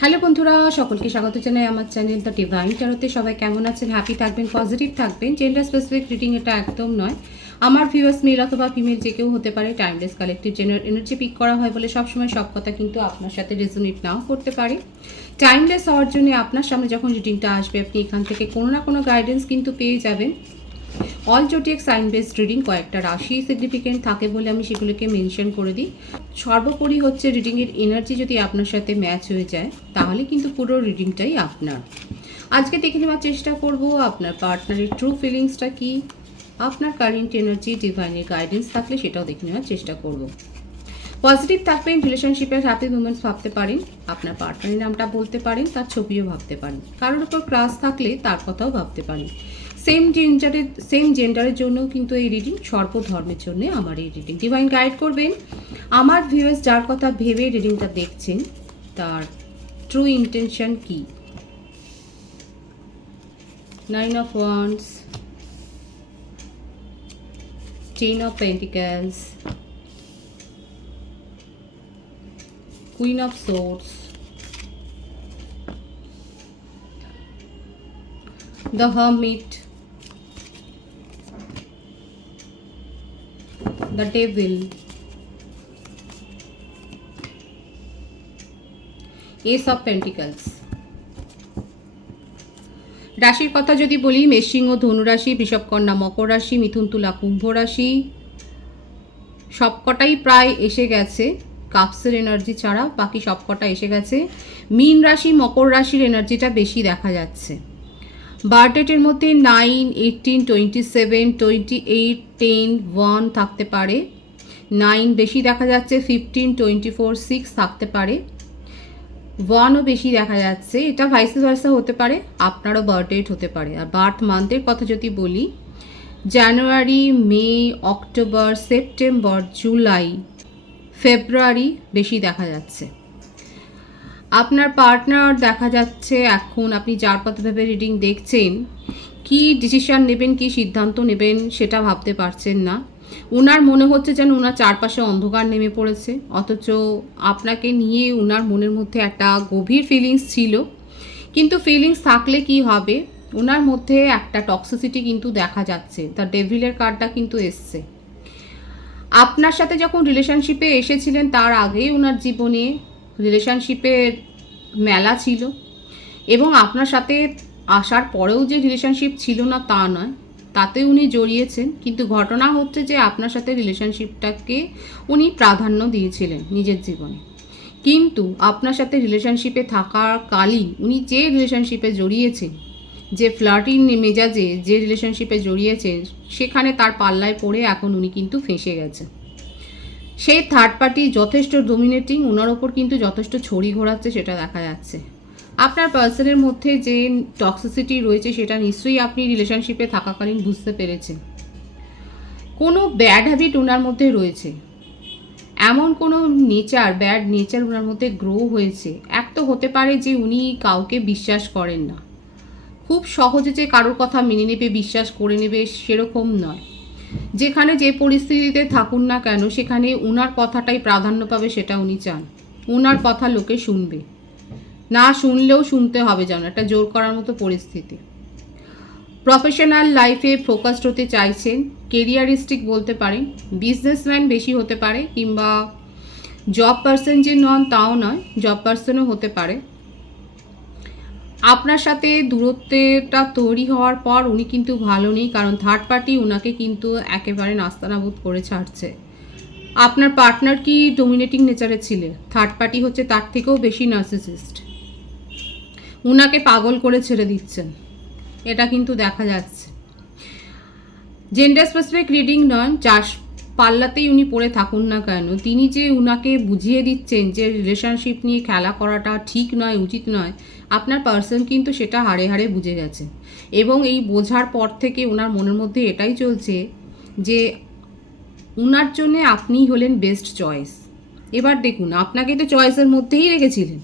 Hello বন্ধুরা, সকলকে স্বাগত জানাই আমার চ্যানেল দ্য ডিভাইন ট্যারোতে। সবাই কেমন আছেন? হ্যাপি থাকবেন, পজিটিভ থাকবেন। জেন্ডার স্পেসিফিক রিডিং এটা একদম নয়। আমার ভিউয়ার্স মেল অথবা ফিমেল যে কেউ হতে পারে। Timeless collective general energy pick করা হয় বলে সবসময় সব কথা কিন্তু আপনার সাথে রেজোনেট নাও করতে পারে। টাইমলেস হওয়ার জন্য আপনার সামনে যখন রিডিংটা আসবে, আপনি এখান থেকে কোনো না কোনো গাইডেন্স কিন্তু পেয়ে যাবেন। All zodiac sign based reading, কয়েকটা রাশি সিগনিফিকেন্ট থাকে বলে আমি সেগুলোকে মেনশন করে দিই। সর্বোপরি হচ্ছে রিডিংয়ের এনার্জি যদি আপনার সাথে ম্যাচ হয়ে যায় তাহলে কিন্তু পুরো রিডিংটাই আপনার। আজকে দেখে নেওয়ার চেষ্টা করব আপনার পার্টনারের ট্রু ফিলিংসটা কি, আপনার কারেন্ট এনার্জি, ডিভাইনের গাইডেন্স থাকলে সেটাও দেখে নেওয়ার চেষ্টা করব। পজিটিভ থাকবেন, রিলেশনশিপের হ্যাপি মোমেন্টস ভাবতে পারেন, আপনার পার্টনারের নামটা বলতে পারেন, তার ছবিও ভাবতে পারেন। কারোর উপর ক্রাশ থাকলে তার কথাও ভাবতে পারেন। সেম জেন্ডারের জন্যও কিন্তু এই রিডিং, সর্বধর্মের জন্য আমার এই রিডিং। ডিভাইন গাইড করবেন আমার ভিউয়ার্স যার কথা ভেবে রিডিংটা দেখছেন তার ট্রু ইন্টেনশন কি। 9 of Wands, 10 of Pentacles, Queen of Swords, the Hermit, the Devil, Ace of Pentacles। রাশির কথা যদি বলি, মেষসিংহ ধনু রাশি, বৃষভ কন্যা মকর রাশি, মিথুন তুলা কুম্ভ রাশি সবকটাই প্রায় এসে গেছে। কাপসের এনার্জি ছাড়া বাকি সবকটা এসে গেছে। মীন রাশি, মকর রাশির এনার্জিটা বেশি দেখা যাচ্ছে। বার্থডেটের মধ্যে 9, 18, 27, 28, 10, 1 থাকতে পারে। 9 বেশি দেখা যাচ্ছে, 15, 24, 6 থাকতে পারে। 1ও বেশি দেখা যাচ্ছে। এটা ভাইস ভার্সা হতে পারে, আপনারও বার্থডেট হতে পারে। আর বার্থ মান্থের কথা যদি বলি, জানুয়ারি, মে, অক্টোবর, সেপ্টেম্বর, জুলাই, ফেব্রুয়ারি বেশি দেখা যাচ্ছে। আপনার পার্টনার দেখা যাচ্ছে এখন আপনি যার কথা ভেবে রিডিং দেখছেন, কি ডিসিশন নেবেন, কি সিদ্ধান্ত নেবেন সেটা ভাবতে পারছেন না। ওনার মনে হচ্ছে যেন ওনার চারপাশে অন্ধকার নেমে পড়েছে, অথচ আপনাকে নিয়ে ওনার মনের মধ্যে একটা গভীর ফিলিংস ছিল। কিন্তু ফিলিংস থাকলে কি হবে, ওনার মধ্যে একটা টক্সিসিটি কিন্তু দেখা যাচ্ছে। তার ডেভিলের কার্ডটা কিন্তু এসছে। আপনার সাথে যখন রিলেশনশিপে এসেছিলেন তার আগেই ওনার জীবনে রিলেশনশিপের মেলা ছিল, এবং আপনার সাথে আসার পরেও যে রিলেশনশিপ ছিল না তা নয়, তাতে উনি জড়িয়েছেন। কিন্তু ঘটনা হচ্ছে যে আপনার সাথে রিলেশনশিপটাকে উনি প্রাধান্য দিয়েছিলেন নিজের জীবনে। কিন্তু আপনার সাথে রিলেশনশিপে থাকার কালীন উনি যে রিলেশনশিপে জড়িয়েছেন, যে ফ্লার্টিং মেজাজে যে রিলেশনশিপে জড়িয়েছেন, সেখানে তার পাল্লায় পড়ে এখন উনি কিন্তু ফেঁসে গেছে। সেই থার্ড পার্টি যথেষ্ট ডোমিনেটিং, ওনার ওপর কিন্তু যথেষ্ট ছড়ি ঘোরাচ্ছে, সেটা দেখা যাচ্ছে। আপনার পার্সনের মধ্যে যে টক্সিসিটি রয়েছে সেটা নিশ্চয়ই আপনি রিলেশনশিপে থাকাকালীন বুঝতে পেরেছেন। কোনো ব্যাড হ্যাবিট ওনার মধ্যে রয়েছে, এমন কোনো ব্যাড নেচার ওনার মধ্যে গ্রো হয়েছে। এক তো হতে পারে যে উনি কাউকে বিশ্বাস করেন না, খুব সহজে যে কারোর কথা মেনে নেবে, বিশ্বাস করে নেবে সেরকম নয়। যেখানে যে পরিস্থিতিতে থাকুন না কেন সেখানে ওনার কথাটাই প্রাধান্য পাবে, সেটা উনি চান। ওনার কথা লোকে শুনবে, না শুনলেও শুনতে হবে, যেন একটা জোর করার মতো পরিস্থিতি। প্রফেশনাল লাইফে ফোকাসড হতে চাইছেন, কেরিয়ারিস্টিক বলতে পারেন, বিজনেসম্যান বেশি হতে পারে, কিংবা জব পার্সন যে নন তাও নয়, জব পার্সনও হতে পারে। আপনার সাথে দূরত্বটা তৈরি হওয়ার পর উনি কিন্তু ভালো নেই, কারণ থার্ড পার্টি ওনাকে কিন্তু একেবারে নাস্তানাবুদ করে ছাড়ছে। আপনার পার্টনার কি ডোমিনেটিং নেচারে ছিলেন, থার্ড পার্টি হচ্ছে তার থেকেও বেশি নার্সিসিস্ট, উনাকে পাগল করে ছেড়ে দিচ্ছেন, এটা কিন্তু দেখা যাচ্ছে। জেন্ডার স্পেসিফিক রিডিং নয়, যার পাল্লাতেই উনি পড়ে থাকুন না কেন, তিনি যে উনাকে বুঝিয়ে দিচ্ছেন যে রিলেশনশিপ নিয়ে খেলা করাটা ঠিক নয়, উচিত নয়, আপনার পার্সন কিন্তু সেটা হাড়ে হাড়ে বুঝে গেছে। এবং এই বোঝার পর থেকে ওনার মনের মধ্যে এটাই চলছে যে ওনার জন্যে আপনিই হলেন বেস্ট চয়েস। এবার দেখুন, আপনাকে তো চয়েসের মধ্যেই রেখেছিলেন,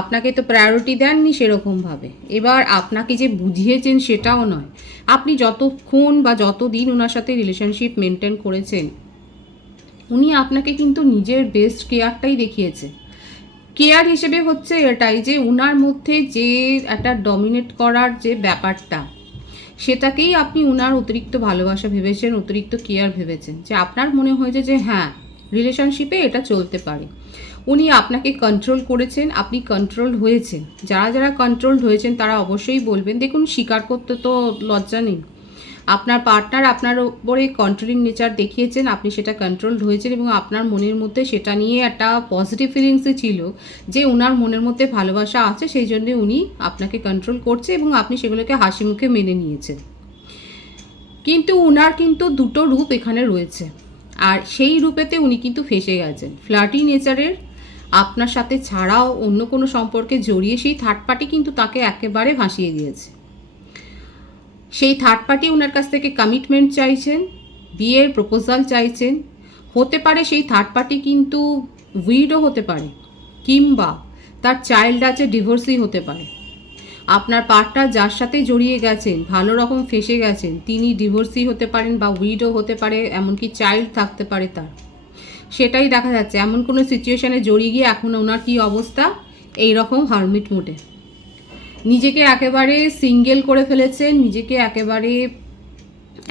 আপনাকে তো প্রায়োরিটি দেননি সেরকমভাবে। এবার আপনাকে যে বুঝিয়েছেন সেটাও নয়, আপনি যতক্ষণ বা যতদিন ওনার সাথে রিলেশনশিপ মেনটেন করেছেন, উনি আপনাকে কিন্তু নিজের বেস্ট কেয়ারটাই দেখিয়েছে। কেয়ার হিসেবে হচ্ছে এটাই যে উনার মধ্যে যে একটা ডমিনেট করার যে ব্যাপারটা, সেটাকেই আপনি উনার অতিরিক্ত ভালোবাসা ভেবেছেন, অতিরিক্ত কেয়ার ভেবেছেন, যে আপনার মনে হয়েছে যে হ্যাঁ রিলেশনশিপে এটা চলতে পারে। উনি আপনাকে কন্ট্রোল করেছেন, আপনি কন্ট্রোল হয়েছেন। যারা যারা কন্ট্রোলড হয়েছেন তারা অবশ্যই বলবেন। দেখুন, স্বীকার করতে তো লজ্জা নেই। আপনার পার্টনার আপনার ওপরে কন্ট্রোলিং নেচার দেখিয়েছেন, আপনি সেটা কন্ট্রোলড হয়েছেন এবং আপনার মনের মধ্যে সেটা নিয়ে একটা পজিটিভ ফিলিংসই ছিল যে ওনার মনের মধ্যে ভালোবাসা আছে, সেই জন্যে উনি আপনাকে কন্ট্রোল করছে এবং আপনি সেগুলোকে হাসি মুখে মেনে নিয়েছেন। কিন্তু উনার কিন্তু দুটো রূপ এখানে রয়েছে, আর সেই রূপেতে উনি কিন্তু ফেসে গেছেন। ফ্লার্টি নেচারের আপনার সাথে ছাড়াও অন্য কোনো সম্পর্কে জড়িয়ে সেই থার্ড পার্টি কিন্তু তাকে একেবারে ভাসিয়ে দিয়েছে। সেই থার্ড পার্টি ওনার কাছ থেকে কমিটমেন্ট চাইছেন, বিয়ের প্রপোজাল চাইছেন। হতে পারে সেই থার্ড পার্টি কিন্তু উইডও হতে পারে, কিংবা তার চাইল্ড আছে, ডিভোর্সই হতে পারে। আপনার পার্টনার যার সাথে জড়িয়ে গেছেন, ভালো রকম ফেসে গেছেন, তিনি ডিভোর্সই হতে পারেন বা উইডও হতে পারে, এমনকি চাইল্ড থাকতে পারে তার। সেটাই দেখা যাচ্ছে। এমন কোনো সিচুয়েশানে জড়িয়ে গিয়ে এখন ওনার কী অবস্থা, এই রকম হারমিট মোডে নিজেকে একেবারে সিঙ্গেল করে ফেলেছেন, নিজেকে একেবারে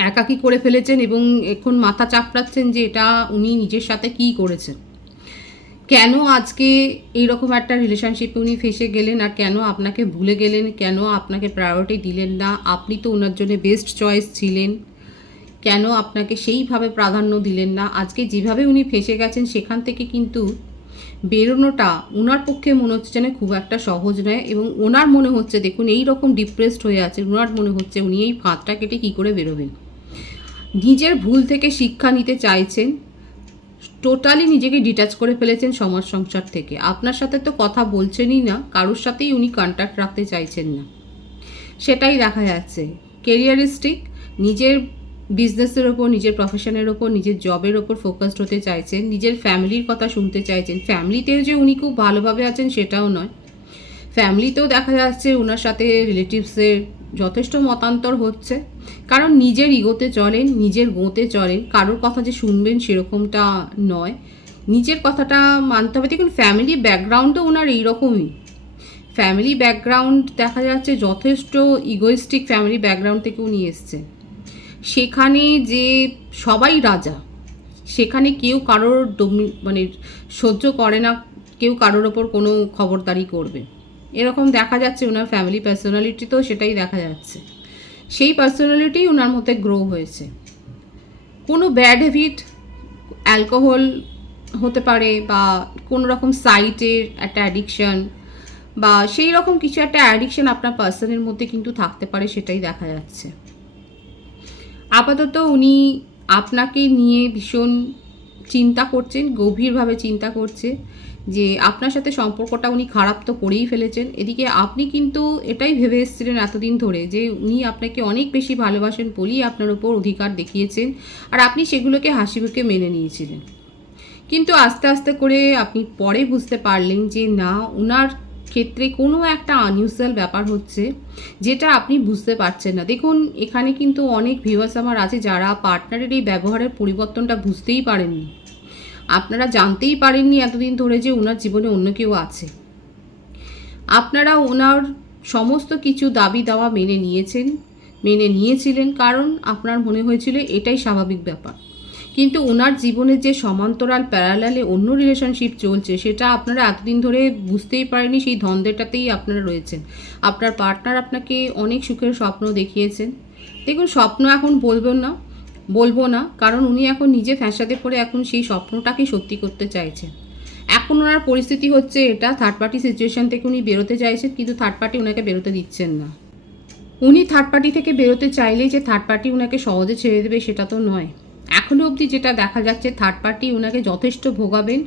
একাকী করে ফেলেছেন এবং এখন মাথা চাপড়াচ্ছেন যে এটা উনি নিজের সাথে কী করেছেন, কেন আজকে এইরকম একটা রিলেশনশিপে উনি ফেসে গেলেন, আর কেন আপনাকে ভুলে গেলেন, কেন আপনাকে প্রায়োরিটি দিলেন না। আপনি তো ওনার জন্য বেস্ট চয়েস ছিলেন, কেন আপনাকে সেইভাবে প্রাধান্য দিলেন না। আজকে যেভাবে উনি ফেসে গেছেন সেখান থেকে কিন্তু বেরোনোটা ওনার পক্ষে মনে হচ্ছে যেন খুব একটা সহজ নয়, এবং ওনার মনে হচ্ছে, দেখুন এই রকম ডিপ্রেসড হয়ে আছে, ওনার মনে হচ্ছে উনি এই ফাঁদটা কেটে কী করে বেরোবেন। নিজের ভুল থেকে শিক্ষা নিতে চাইছেন, টোটালি নিজেকে ডিটাচ করে ফেলেছেন সমাজ সংসার থেকে। আপনার সাথে তো কথা বলছেনই না, কারোর সাথেই উনি কন্ট্যাক্ট রাখতে চাইছেন না, সেটাই দেখা যাচ্ছে। কেরিয়ারিস্টিক, নিজের বিজনেসের ওপর, নিজের প্রফেশনের ওপর, নিজের জবের ওপর ফোকাসড হতে চাইছেন, নিজের ফ্যামিলির কথা শুনতে চাইছেন। ফ্যামিলিতেও যে উনি খুব ভালোভাবে আছেন সেটাও নয়, ফ্যামিলিতেও দেখা যাচ্ছে ওনার সাথে রিলেটিভসের যথেষ্ট মতান্তর হচ্ছে, কারণ নিজের ইগোতে চলেন, নিজের গোতে চলেন, কারোর কথা যে শুনবেন সেরকমটা নয়, নিজের কথাটা মানতে হবে। দেখুন, ফ্যামিলি ব্যাকগ্রাউন্ডও ওনার এইরকমই। ফ্যামিলি ব্যাকগ্রাউন্ড দেখা যাচ্ছে যথেষ্ট ইগোইস্টিক ফ্যামিলি ব্যাকগ্রাউন্ড থেকে উনি এসছেন। সেখানে যে সবাই রাজা, সেখানে কেউ কারোর মানে সহ্য করে না, কেউ কারোর ওপর কোনো খবরদারি করবে, এরকম দেখা যাচ্ছে। ওনার ফ্যামিলি পার্সোনালিটিতেও সেটাই দেখা যাচ্ছে। সেই পার্সোনালিটি ওনার মধ্যে গ্রো হয়েছে। কোনো ব্যাড হ্যাবিট, অ্যালকোহল হতে পারে, বা কোনো রকম সাইটের একটা অ্যাডিকশান, বা সেই রকম কিছু একটা অ্যাডিকশান আপনার পার্সনের মধ্যে কিন্তু থাকতে পারে, সেটাই দেখা যাচ্ছে। আপাতত উনি আপনাকে নিয়ে ভীষণ চিন্তা করছেন, গভীরভাবে চিন্তা করছে যে আপনার সাথে সম্পর্কটা উনি খারাপ তো করেই ফেলেছেন। এদিকে আপনি কিন্তু এটাই ভেবে এসেছিলেন এতদিন ধরে যে উনি আপনাকে অনেক বেশি ভালোবাসেন বলেই আপনার উপর অধিকার দেখিয়েছেন, আর আপনি সেগুলোকে হাসি মুখে মেনে নিয়েছিলেন। কিন্তু আস্তে আস্তে করে আপনি পরে বুঝতে পারলেন যে না, ওনার ক্ষেত্রে কোনো একটা আনইউজুয়াল ব্যাপার হচ্ছে, যেটা আপনি বুঝতে পারছেন না। দেখুন, এখানে কিন্তু অনেক ভিউয়ার্স আমার আছে যারা পার্টনারের এই ব্যবহারের পরিবর্তনটা বুঝতেই পারেননি। আপনারা জানতেই পারেননি এতদিন ধরে যে ওনার জীবনে অন্য কেউ আছে। আপনারা ওনার সমস্ত কিছু দাবি দাওয়া মেনে নিয়েছিলেন, কারণ আপনার মনে হয়েছিল এটাই স্বাভাবিক ব্যাপার। কিন্তু ওনার জীবনে যে সমান্তরাল প্যারালালে অন্য রিলেশনশিপ চলছে, সেটা আপনারা এতদিন ধরে বুঝতেই পারেনি। সেই দ্বন্দ্বটাতেই আপনারা রয়েছেন। আপনার পার্টনার আপনাকে অনেক সুখের স্বপ্ন দেখিয়েছেন। দেখুন, স্বপ্ন এখন বলবো না, কারণ উনি এখন নিজে ফ্যাসাদে পড়ে এখন সেই স্বপ্নটাকে সত্যি করতে চাইছেন। এখন ওনার পরিস্থিতি হচ্ছে এটা, থার্ড পার্টি সিচুয়েশান থেকে উনি বেরোতে চাইছেন, কিন্তু থার্ড পার্টি ওনাকে বেরোতে দিচ্ছেন না। উনি থার্ড পার্টি থেকে বেরোতে চাইলেই যে থার্ড পার্টি ওনাকে সহজে ছেড়ে দেবে সেটা তো নয়। এখনও অবধি যেটা দেখা যাচ্ছে, থার্ড পার্টি ওনাকে যথেষ্ট ভোগাবেন।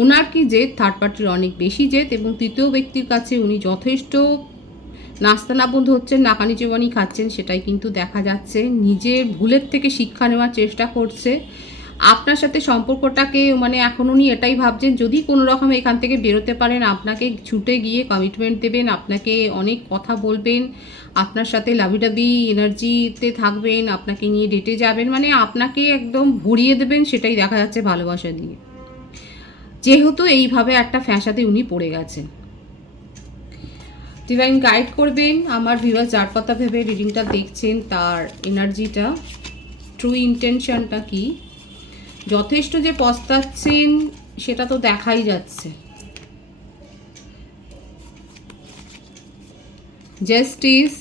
ওনার কি জেদ, থার্ড পার্টির অনেক বেশি জেদ, এবং তৃতীয় ব্যক্তির কাছে উনি যথেষ্ট নাস্তানাবুদ হচ্ছেন, নাকানি চুবানি খাচ্ছেন, সেটাই কিন্তু দেখা যাচ্ছে। নিজের ভুলের থেকে শিক্ষা নেওয়ার চেষ্টা করছে। আপনার সাথে সম্পর্কটাকে মানে এখন উনি এটাই ভাবছেন, যদি কোনো রকম এখান থেকে বেরোতে পারেন, আপনাকে ছুটে গিয়ে কমিটমেন্ট দেবেন, আপনাকে অনেক কথা বলবেন, আপনার সাথে লাভিডাবি এনার্জিতে থাকবেন, আপনাকে নিয়ে ডেটে যাবেন, মানে আপনাকে একদম ভরিয়ে দেবেন, সেটাই দেখা যাচ্ছে ভালোবাসা দিয়ে। যেহেতু এইভাবে একটা ফ্যাসাদে উনি পড়ে গেছেন। ডিভাইন গাইড করবেন আমার ভিউয়ার্স যার কথা ভেবে রিডিংটা দেখছেন, তার এনার্জিটা, ট্রু ইন্টেনশনটা কি। যথেষ্ট যে পস্তাচ্ছেন সেটা তো দেখাই যাচ্ছে। জাস্টিস,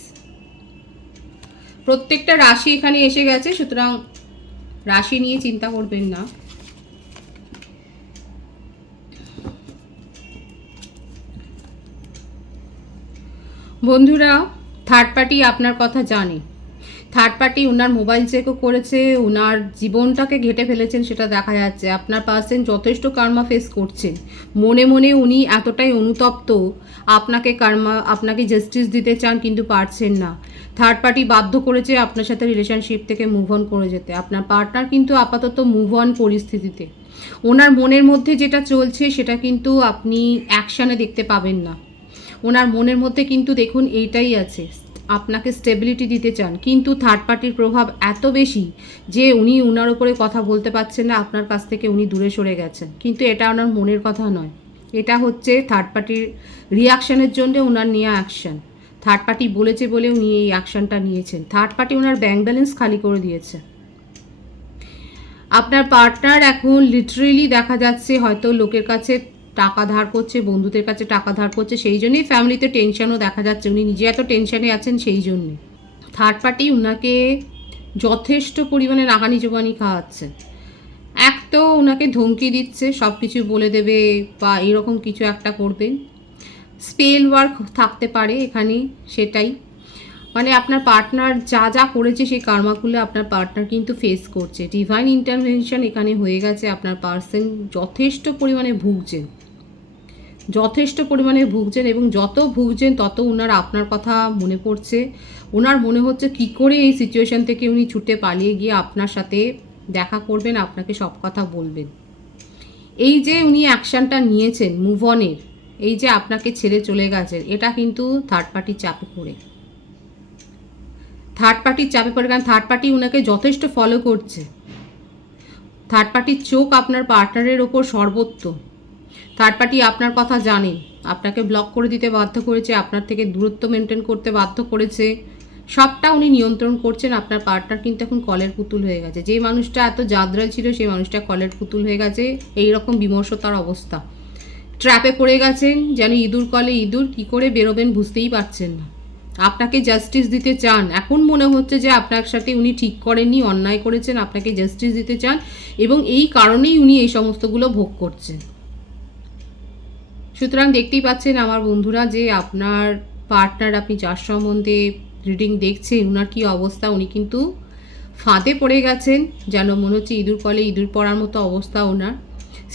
প্রত্যেকটা রাশি এখানে এসে গেছে, সুতরাং রাশি নিয়ে চিন্তা করবেন না। বন্ধুরা, থার্ড পার্টি আপনার কথা জানে। থার্ড পার্টি ওনার মোবাইল চেকও করেছে, ওনার জীবনটাকে ঘেটে ফেলেছেন, সেটা দেখা যাচ্ছে। আপনার পার্সন যথেষ্ট কার্মা ফেস করছেন, মনে মনে উনি এতটাই অনুতপ্ত, আপনাকে জাস্টিস দিতে চান কিন্তু পারছেন না। থার্ড পার্টি বাধ্য করেছে আপনার সাথে রিলেশনশিপ থেকে মুভ অন করে যেতে। আপনার পার্টনার কিন্তু আপাতত মুভ অন পরিস্থিতিতে, ওনার মনের মধ্যে যেটা চলছে সেটা কিন্তু আপনি অ্যাকশানে দেখতে পাবেন না। ওনার মনের মধ্যে কিন্তু দেখুন এইটাই আছে, আপনাকে স্টেবিলিটি দিতে চান, কিন্তু থার্ড পার্টির প্রভাব এত বেশি যে উনি ওনার উপরে কথা বলতে পারছেন না, আপনার কাছ থেকে উনি দূরে সরে গেছেন। কিন্তু এটা ওনার মনের কথা নয়, এটা হচ্ছে থার্ড পার্টির রিয়াকশানের জন্য ওনার নেওয়া অ্যাকশান। থার্ড পার্টি বলেছে বলে উনি এই অ্যাকশানটা নিয়েছেন। থার্ড পার্টি ওনার ব্যাংক ব্যালেন্স খালি করে দিয়েছে। আপনার পার্টনার এখন লিটারেলি দেখা যাচ্ছে হয়তো লোকের কাছে টাকা ধার করছে, বন্ধুদের কাছে টাকা ধার করছে, সেই জন্যই ফ্যামিলিতে টেনশনও দেখা যাচ্ছে। উনি নিজে এত টেনশনে আছেন সেই জন্যে। থার্ড পার্টি ওনাকে যথেষ্ট পরিমাণে রাগানি জোগানি খাওয়াচ্ছে। এক তো ওনাকে ধমকি দিচ্ছে, সব কিছু বলে দেবে বা এরকম কিছু একটা করবেন। স্পেল ওয়ার্ক থাকতে পারে এখানে, সেটাই মানে আপনার পার্টনার যা যা করেছে সেই কার্মাগুলো আপনার পার্টনার কিন্তু ফেস করছে। ডিভাইন ইন্টারভেনশন এখানে হয়ে গেছে। আপনার পার্সন যথেষ্ট পরিমাণে ভুগছেন, এবং যত ভুগছেন তত ওনার আপনার কথা মনে পড়ছে। ওনার মনে হচ্ছে কি করে এই সিচুয়েশান থেকে উনি ছুটে পালিয়ে গিয়ে আপনার সাথে দেখা করবেন, আপনাকে সব কথা বলবেন। এই যে উনি অ্যাকশানটা নিয়েছেন মুভ অনের, এই যে আপনাকে ছেড়ে চলে গেছেন, এটা কিন্তু থার্ড পার্টির চাপে পড়ে, কারণ থার্ড পার্টি ওনাকে যথেষ্ট ফলো করছে। থার্ড পার্টির চোখ আপনার পার্টনারের ওপর সর্বত্র। থার্ড পার্টি আপনার কথা জানে, আপনাকে ব্লক করে দিতে বাধ্য করেছে, আপনার থেকে দূরত্ব মেনটেন করতে বাধ্য করেছে, সবটা উনি নিয়ন্ত্রণ করছেন। আপনার পার্টনার কিন্তু এখন কলের পুতুল হয়ে গেছে। যে মানুষটা এত জাদরাল ছিল সেই মানুষটা কলের পুতুল হয়ে গেছে। এইরকম বিমর্ষতার অবস্থা, ট্র্যাপে পড়ে গেছেন, যেন ইঁদুর কলে ইঁদুর, কী করে বেরোবেন বুঝতেই পারছেন না। আপনাকে জাস্টিস দিতে চান, এখন মনে হচ্ছে যে আপনার সাথে উনি ঠিক করেননি, অন্যায় করেছেন, আপনাকে জাস্টিস দিতে চান, এবং এই কারণেই উনি এই সমস্তগুলো ভোগ করছেন। সুতরাং দেখতেই পাচ্ছেন আমার বন্ধুরা যে আপনার পার্টনার, আপনি যার সম্বন্ধে রিডিং দেখছেন, ওনার কী অবস্থা। উনি কিন্তু ফাঁদে পড়ে গেছেন, যেন মনে হচ্ছে ইঁদুর কলে ইঁদুর পড়ার মতো অবস্থা ওনার।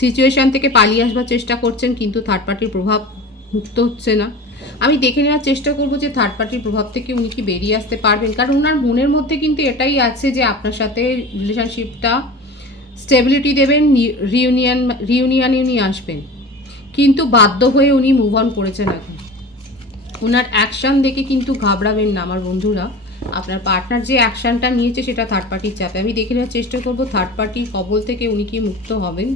সিচুয়েশান থেকে পালিয়ে আসবার চেষ্টা করছেন, কিন্তু থার্ড পার্টির প্রভাব মুক্ত হচ্ছে না। আমি দেখে নেওয়ার চেষ্টা করব যে থার্ড পার্টির প্রভাব থেকে উনি কি বেরিয়ে আসতে পারবেন, কারণ ওনার মনের মধ্যে কিন্তু এটাই আছে যে আপনার সাথে রিলেশনশিপটা স্টেবিলিটি দেবেন, রিউনিয়নে উনি আসবেন, কিন্তু বাধ্য হয়ে উনি মুভ অন করেছেন। এখন ওনার অ্যাকশান দেখে কিন্তু ঘাবড়াবেন না আমার বন্ধুরা। আপনার পার্টনার যে অ্যাকশানটা নিয়েছে সেটা থার্ড পার্টির চাপে। আমি দেখে নেওয়ার চেষ্টা করব থার্ড পার্টির কবল থেকে উনি কি মুক্ত হবেন।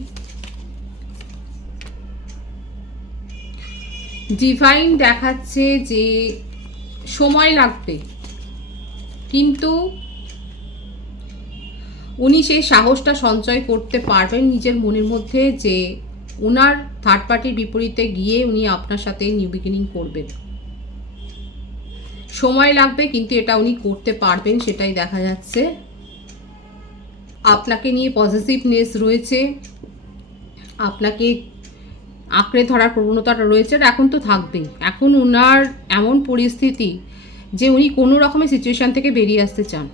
ডিভাইন দেখাচ্ছে যে সময় লাগবে, কিন্তু উনি সেই সাহসটা সঞ্চয় করতে পারবেন নিজের মনের মধ্যে যে ওনার থার্ড পার্টির বিপরীতে গিয়ে উনি আপনার সাথে নিউ বিগিনিং করবেন। সময় লাগবে, কিন্তু এটা উনি করতে পারবেন, সেটাই দেখা যাচ্ছে। আপনাকে নিয়ে পজিটিভনেস রয়েছে, আপনাকে আঁকড়ে ধরার প্রবণতাটা রয়েছে, এখন তো থাকবেই। এখন ওনার এমন পরিস্থিতি যে উনি কোনো রকমের সিচুয়েশান থেকে বেরিয়ে আসতে চান,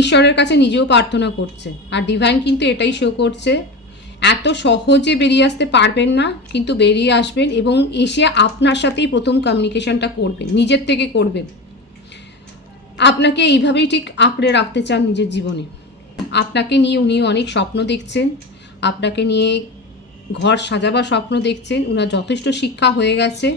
ঈশ্বরের কাছে নিজেও প্রার্থনা করছে। আর ডিভাইন কিন্তু এটাই শো করছে, এত সহজে বেরিয়ে আসতে পারবেন না, কিন্তু বেরিয়ে আসবেন, এবং এসে আপনার সাথেই প্রথম কমিউনিকেশনটা করবেন, নিজের থেকে করবেন। আপনাকে এইভাবেই ঠিক আঁকড়ে রাখতে চান নিজের জীবনে। আপনাকে নিয়ে উনি অনেক স্বপ্ন দেখছেন, আপনাকে নিয়ে ঘর সাজাবার স্বপ্ন দেখছেন। ওনার যথেষ্ট শিক্ষা হয়ে গেছে,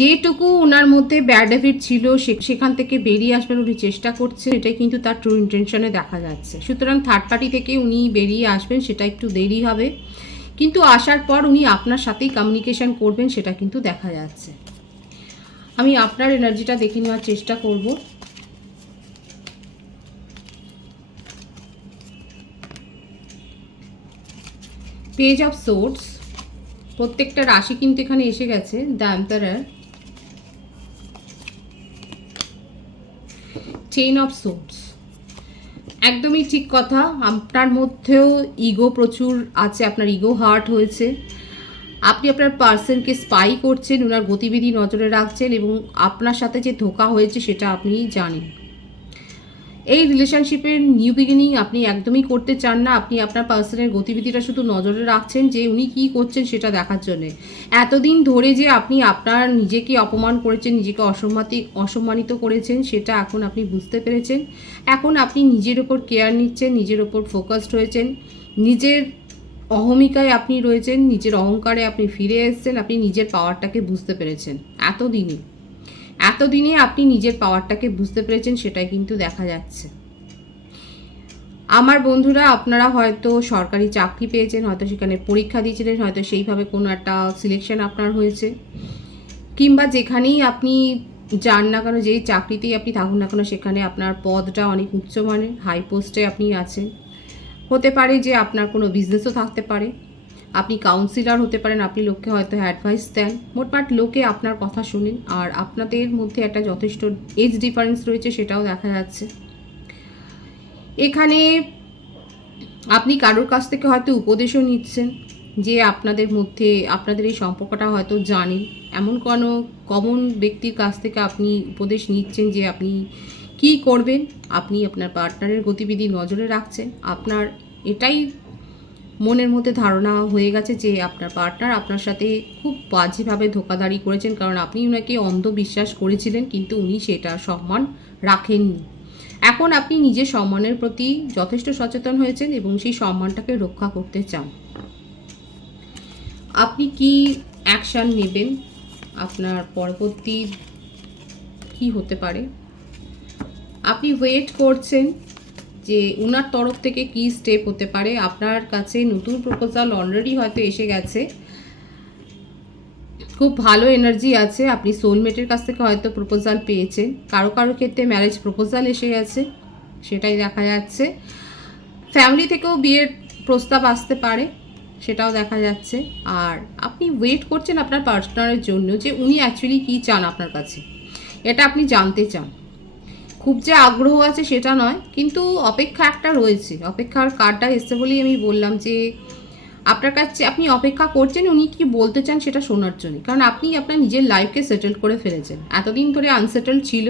যেটুকু ওনার মধ্যে ব্যাড হ্যাবিট ছিল সেখান থেকে বেরিয়ে আসবেন উনি চেষ্টা করছেন। এটাই কিন্তু তার ট্রু ইন্টেনশনে দেখা যাচ্ছে। সুতরাং থার্ড পার্টি থেকে উনি বেরিয়ে আসবেন, সেটা একটু দেরি হবে, কিন্তু আসার পর উনি আপনার সাথেই কমিউনিকেশন করবেন, সেটা কিন্তু দেখা যাচ্ছে। আমি আপনার এনার্জিটা দেখে নেওয়ার চেষ্টা করব। পেজ অফ সোর্স, প্রত্যেকটা রাশি কিন্তু এখানে এসে গেছে। The emperor, chain of swords, একদমই ঠিক কথা। আপনার মধ্যেও ইগো প্রচুর আছে, আপনার ইগো হার্ট হয়েছে। আপনি আপনার পার্সনকে স্পাই করছেন, ওনার গতিবিধি নজরে রাখছেন এবং আপনার সাথে যে ধোঁকা হয়েছে সেটা আপনি জানেন। এই রিলেশনশিপের নিউ বিগিনিং আপনি একদমই করতে চান না। আপনি আপনার পার্সনের গতিবিধিটা শুধু নজরে রাখছেন যে উনি কী করছেন সেটা দেখার জন্যে। এতদিন ধরে যে আপনি আপনার নিজেকে অপমান করেছেন, নিজেকে অসম্মানিত করেছেন, সেটা এখন আপনি বুঝতে পেরেছেন। এখন আপনি নিজের ওপর কেয়ার নিচ্ছেন, নিজের ওপর ফোকাসড হয়েছেন, নিজের অহমিকায় আপনি রয়েছেন, নিজের অহংকারে আপনি ফিরে এসেছেন, আপনি নিজের পাওয়ারটাকে বুঝতে পেরেছেন। এতদিনে আপনি নিজের পাওয়ারটাকে বুঝতে পেরেছেন, সেটাই কিন্তু দেখা যাচ্ছে। আমার বন্ধুরা, আপনারা হয়তো সরকারি চাকরি পেয়েছেন, হয়তো সেখানে পরীক্ষা দিয়েছিলেন, হয়তো সেইভাবে কোনো একটা সিলেকশন আপনার হয়েছে, কিংবা যেখানেই আপনি যান না কেন, যেই চাকরিতেই আপনি থাকুন না কেন, সেখানে আপনার পদটা অনেক উচ্চমানের, হাই পোস্টে আপনি আছেন। হতে পারে যে আপনার কোনো বিজনেসও থাকতে পারে, আপনি কাউন্সিলর হতে পারেন, আপনি লোককে হয়তো অ্যাডভাইস দেন, মোটমাট লোকে আপনার কথা শুনেন। আর আপনাদের মধ্যে একটা যথেষ্ট এজ ডিফারেন্স রয়েছে, সেটাও দেখা যাচ্ছে। এখানে আপনি কারোর কাছ থেকে হয়তো উপদেশও নিচ্ছেন, যে আপনাদের মধ্যে আপনাদের এই সম্পর্কটা হয়তো জানেন, এমন কোনো কমন ব্যক্তির কাছ থেকে আপনি উপদেশ নিচ্ছেন যে আপনি কি করবেন। আপনি আপনার পার্টনারের গতিবিধি নজরে রাখছেন। আপনার এটাই মনের মধ্যে ধারণা হয়ে গেছে যে আপনার পার্টনার আপনার সাথে খুব বাজেভাবে ধোঁকাধাড়ি করেছেন, কারণ আপনি ওনাকে অন্ধবিশ্বাস করেছিলেন, কিন্তু উনি সেটা সম্মান রাখেননি। এখন আপনি নিজের সম্মানের প্রতি যথেষ্ট সচেতন হয়েছেন এবং সেই সম্মানটাকে রক্ষা করতে চান। আপনি কি অ্যাকশান নেবেন, আপনার পরবর্তী কি হতে পারে? আপনি ওয়েট করছেন যে ওনার তরফ থেকে কি স্টেপ হতে পারে। আপনার কাছে নতুন প্রপোজাল অলরেডি হয়তো এসে গেছে, খুব ভালো এনার্জি আছে। আপনি সোলমেটের কাছ থেকে হয়তো প্রপোজাল পেয়েছেন, কারো কারো ক্ষেত্রে ম্যারেজ প্রপোজাল এসে গেছে, সেটাই দেখা যাচ্ছে। ফ্যামিলি থেকেও বিয়ের প্রস্তাব আসতে পারে, সেটাও দেখা যাচ্ছে। আর আপনি ওয়েট করছেন আপনার পার্টনারের জন্য, যে উনি অ্যাকচুয়ালি কী চান আপনার কাছে, এটা আপনি জানতে চান। খুব যে আগ্রহ আছে সেটা নয়, কিন্তু অপেক্ষা একটা রয়েছে। অপেক্ষার কার্ডটা এসছে বলেই আমি বললাম যে আপনার কাছে আপনি অপেক্ষা করছেন উনি কি বলতে চান সেটা শোনার জন্য। কারণ আপনি আপনার নিজের লাইফকে সেটেল করে ফেলেছেন, এতদিন ধরে আনসেটেল ছিল,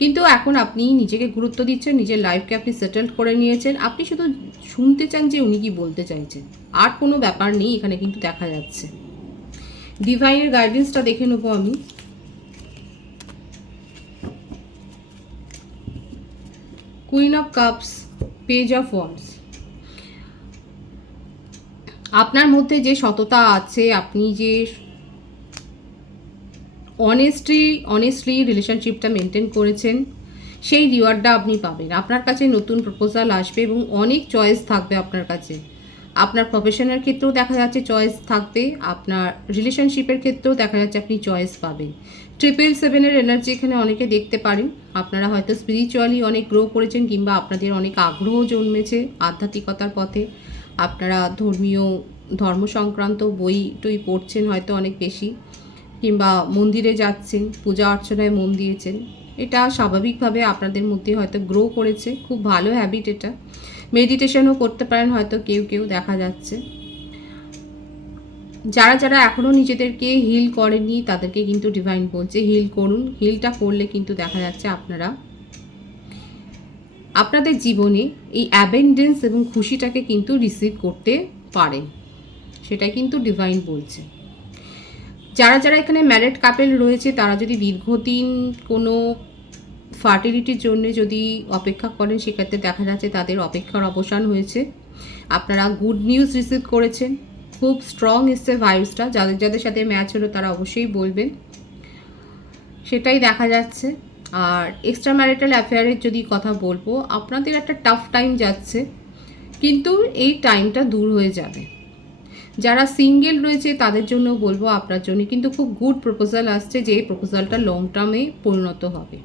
কিন্তু এখন আপনি নিজেকে গুরুত্ব দিচ্ছেন, নিজের লাইফকে আপনি সেটেল করে নিয়েছেন। আপনি শুধু শুনতে চান যে উনি কি বলতে চাইছেন, আর কোনো ব্যাপার নেই এখানে কিন্তু দেখা যাচ্ছে। ডিভাইনের গাইডেন্সটা দেখে নেবো আমি। Queen of cups, page of wands, আপনার মধ্যে যে সততা আছে, আপনি যে অনেস্টলি রিলেশনশিপটা মেনটেন করেছেন, সেই রিওয়ার্ডটা আপনি পাবেন। আপনার কাছে নতুন প্রপোজাল আসবে এবং অনেক চয়েস থাকবে আপনার কাছে। আপনার প্রফেশনের ক্ষেত্রেও দেখা যাচ্ছে চয়েস থাকবে, আপনার রিলেশনশিপের ক্ষেত্রেও দেখা যাচ্ছে আপনি চয়েস পাবেন। 777-এর এনার্জি এখানে অনেকে দেখতে পারেন। আপনারা হয়তো স্পিরিচুয়ালি অনেক গ্রো করেছেন, কিংবা আপনাদের অনেক আগ্রহ জন্মেছে আধ্যাত্মিকতার পথে। আপনারা ধর্ম সংক্রান্ত বই টই পড়ছেন হয়তো অনেক বেশি, কিংবা মন্দিরে যাচ্ছেন, পূজা অর্চনায় মন দিয়েছেন। এটা স্বাভাবিকভাবে আপনাদের মধ্যে হয়তো গ্রো করেছে, খুব ভালো হ্যাবিট এটা। মেডিটেশনও করতে পারেন হয়তো কেউ কেউ, দেখা যাচ্ছে। যারা এখনও নিজেদেরকে হিল করেননি তাদেরকে কিন্তু ডিভাইন বলছে হিল করুন। হিলটা করলে কিন্তু দেখা যাচ্ছে আপনারা আপনাদের জীবনে এই অ্যাবেন্ডেন্স এবং খুশিটাকে কিন্তু রিসিভ করতে পারেন, সেটাই কিন্তু ডিভাইন বলছে। যারা এখানে ম্যারিড কাপেল রয়েছে, তারা যদি দীর্ঘদিন কোনো ফার্টিলিটির জন্য যদি অপেক্ষা করেন, সেক্ষেত্রে দেখা যাচ্ছে তাদের অপেক্ষার অবসান হয়েছে। আপনারা গুড নিউজ রিসিভ করেছেন, খুব স্ট্রং এসছে ভাইবসটা। যাদের সাথে ম্যাচ হলো তারা অবশ্যই বলবেন, সেটাই দেখা যাচ্ছে। আর এক্সট্রা ম্যারিটাল অ্যাফেয়ারের যদি কথা বলবো, আপনাদের একটা টাফ টাইম যাচ্ছে, কিন্তু এই টাইমটা দূর হয়ে যাবে। যারা সিঙ্গেল রয়েছে তাদের জন্য বলবো আপনার জন্য কিন্তু খুব গুড প্রপোজাল আসছে, যে প্রপোজালটা লং টার্মে পরিণত হবে।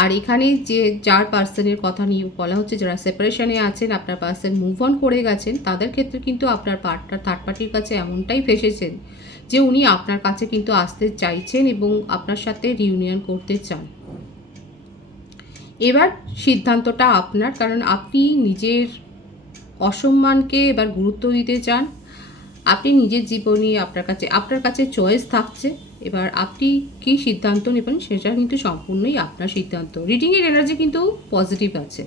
আর এখানে যে যার পার্সনের কথা নিয়ে বলা হচ্ছে, যারা সেপারেশনে আছেন, আপনার পার্সন মুভ অন করে গেছেন, তাদের ক্ষেত্রে কিন্তু আপনার পার্টনার থার্ড পার্টির কাছে এমনটাই ফেসেছেন যে উনি আপনার কাছে কিন্তু আসতে চাইছেন এবং আপনার সাথে রিউনিয়ন করতে চান। এবার সিদ্ধান্তটা আপনার, কারণ আপনি নিজের অসম্মানকে এবার গুরুত্ব দিতে চান। আপনি নিজের জীবনে আপনার কাছে চয়েস থাকছে। এবার আপনি কী সিদ্ধান্ত নেবেন সেটা কিন্তু সম্পূর্ণই আপনার সিদ্ধান্ত। রিডিংয়ের এনার্জি কিন্তু পজিটিভ আছে।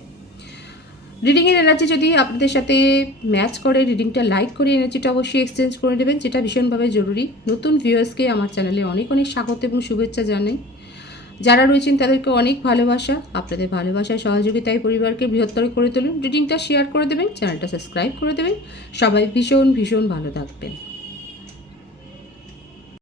রিডিংয়ের এনার্জি যদি আপনাদের সাথে ম্যাচ করে, রিডিংটা লাইক করে এনার্জিটা অবশ্যই এক্সচেঞ্জ করে দেবেন, যেটা ভীষণভাবে জরুরি। নতুন ভিউয়ার্সকে আমার চ্যানেলে অনেক অনেক স্বাগত এবং শুভেচ্ছা জানাই। যারা রয়েছেন তাদেরকে অনেক ভালোবাসা। আপনাদের ভালোবাসায় সহযোগিতায় পরিবারকে বৃহত্তর করে তুলুন। রিডিংটা শেয়ার করে দেবেন, চ্যানেলটা সাবস্ক্রাইব করে দেবেন। সবাই ভীষণ ভীষণ ভালো থাকবেন।